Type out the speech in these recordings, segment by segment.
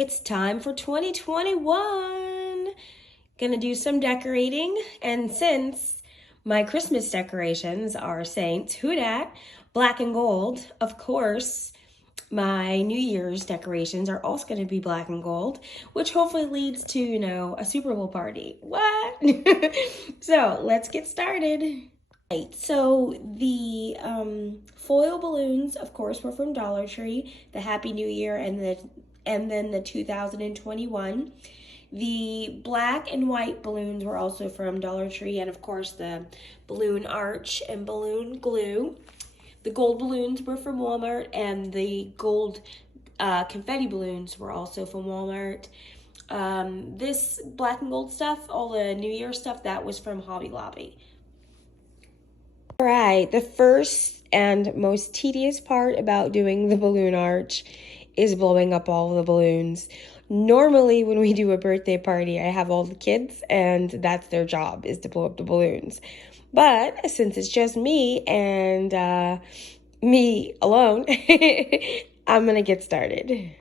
It's time for 2021. Gonna do some decorating, and since my Christmas decorations are Saints, who dat, black and gold, of course, my New Year's decorations are also going to be black and gold, which hopefully leads to, a Super Bowl party. What? So let's get started. Right, so the foil balloons, of course, were from Dollar Tree, the Happy New Year and then the 2021. The black and white balloons were also from Dollar Tree, and of course the balloon arch and balloon glue. The gold balloons were from Walmart, and the gold confetti balloons were also from Walmart. This black and gold stuff, all the New Year stuff, that was from Hobby Lobby. All right, the first and most tedious part about doing the balloon arch is blowing up all the balloons. Normally, when we do a birthday party, I have all the kids, and that's their job, is to blow up the balloons. But since it's just me and me alone, I'm gonna get started.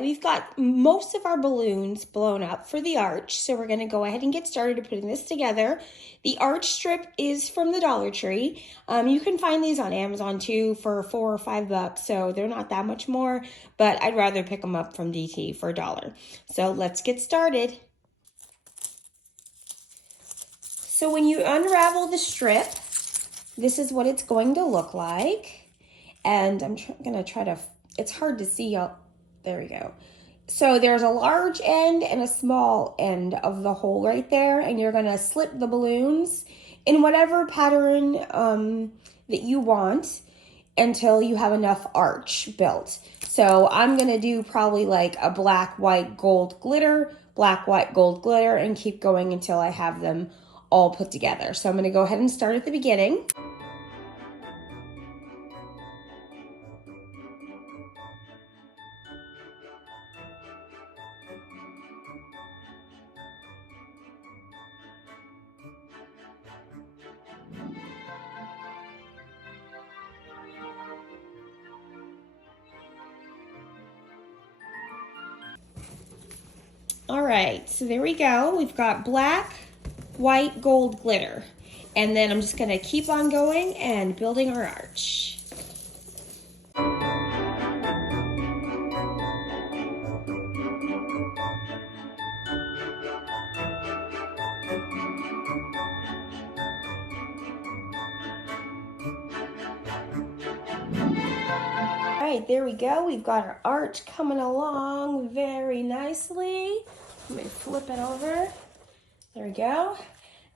We've got most of our balloons blown up for the arch, so we're going to go ahead and get started putting this together. The arch strip is from the Dollar Tree. You can find these on Amazon too for $4 or $5, so they're not that much more, but I'd rather pick them up from DT for $1. So let's get started. So when you unravel the strip, this is what it's going to look like. And I'm going to try to, it's hard to see. There we go. So there's a large end and a small end of the hole right there, and you're going to slip the balloons in whatever pattern that you want until you have enough arch built. So I'm going to do probably like a black, white, gold glitter, black, white, gold glitter, and keep going until I have them all put together. So I'm going to go ahead and start at the beginning. All right, so there we go. We've got black, white, gold glitter. And then I'm just gonna keep on going and building our arch. right, there we go. We've got our arch coming along very nicely. Let me flip it over. There we go.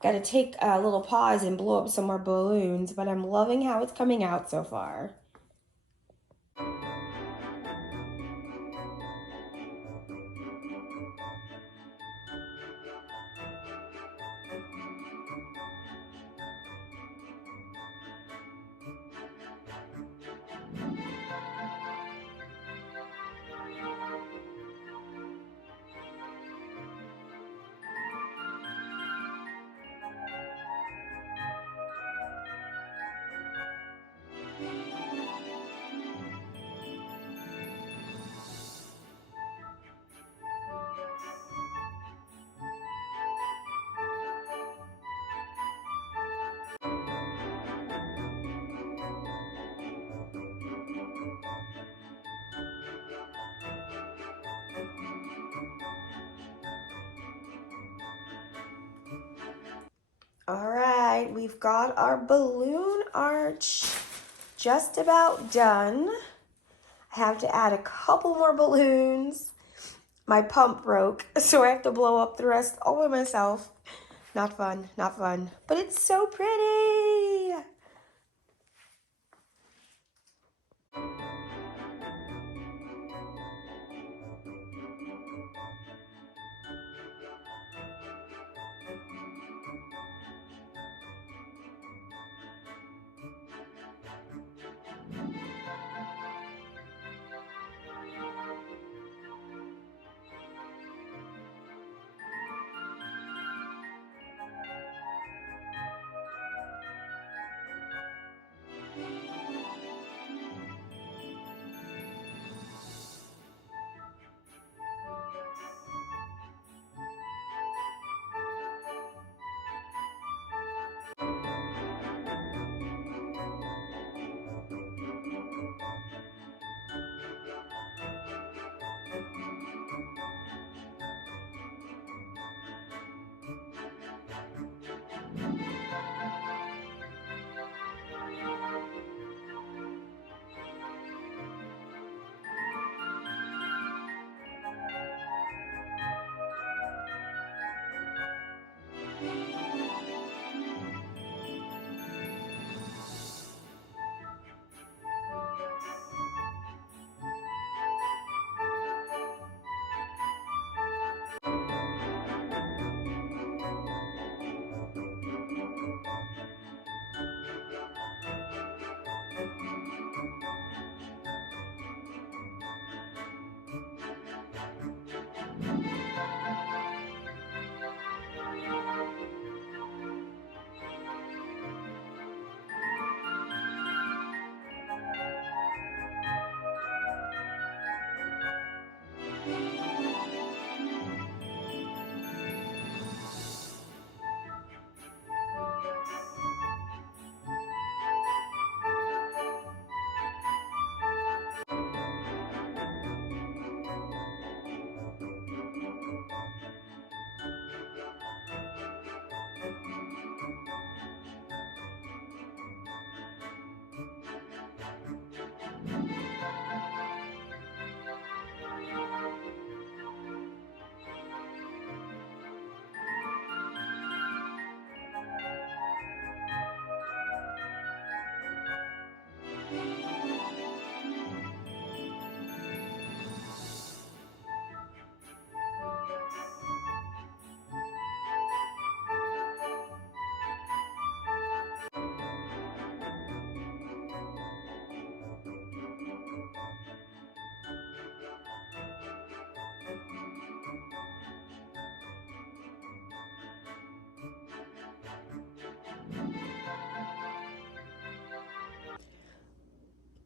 Got to take a little pause and blow up some more balloons, but I'm loving how it's coming out so far. All right, we've got our balloon arch just about done. I have to add a couple more balloons. My pump broke, so I have to blow up the rest all by myself. Not fun, not fun, but it's so pretty.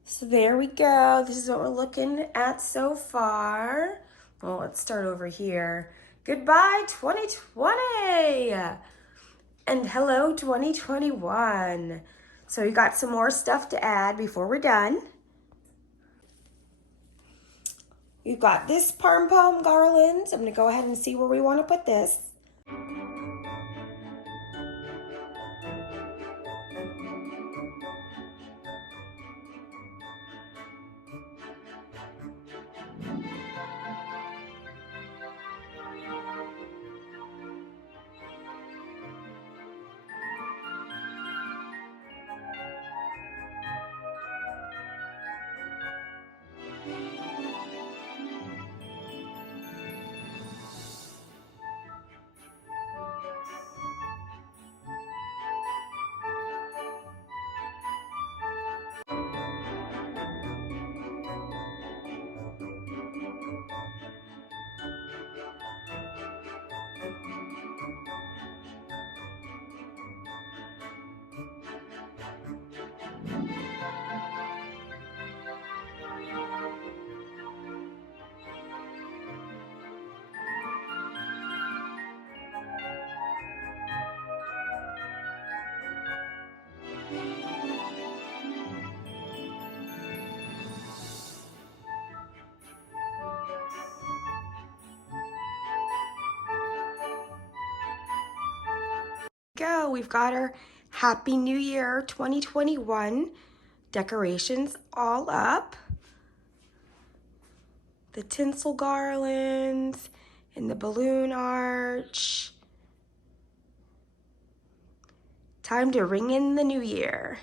So there we go. This is what we're looking at so far. Well, let's start over here. Goodbye, 2020. And hello, 2021. So we got some more stuff to add before we're done. We've got this pom-pom garland. I'm gonna go ahead and see where we wanna put this. go. We've got our Happy New Year 2021 decorations all up. The tinsel garlands and the balloon arch. Time to ring in the new year.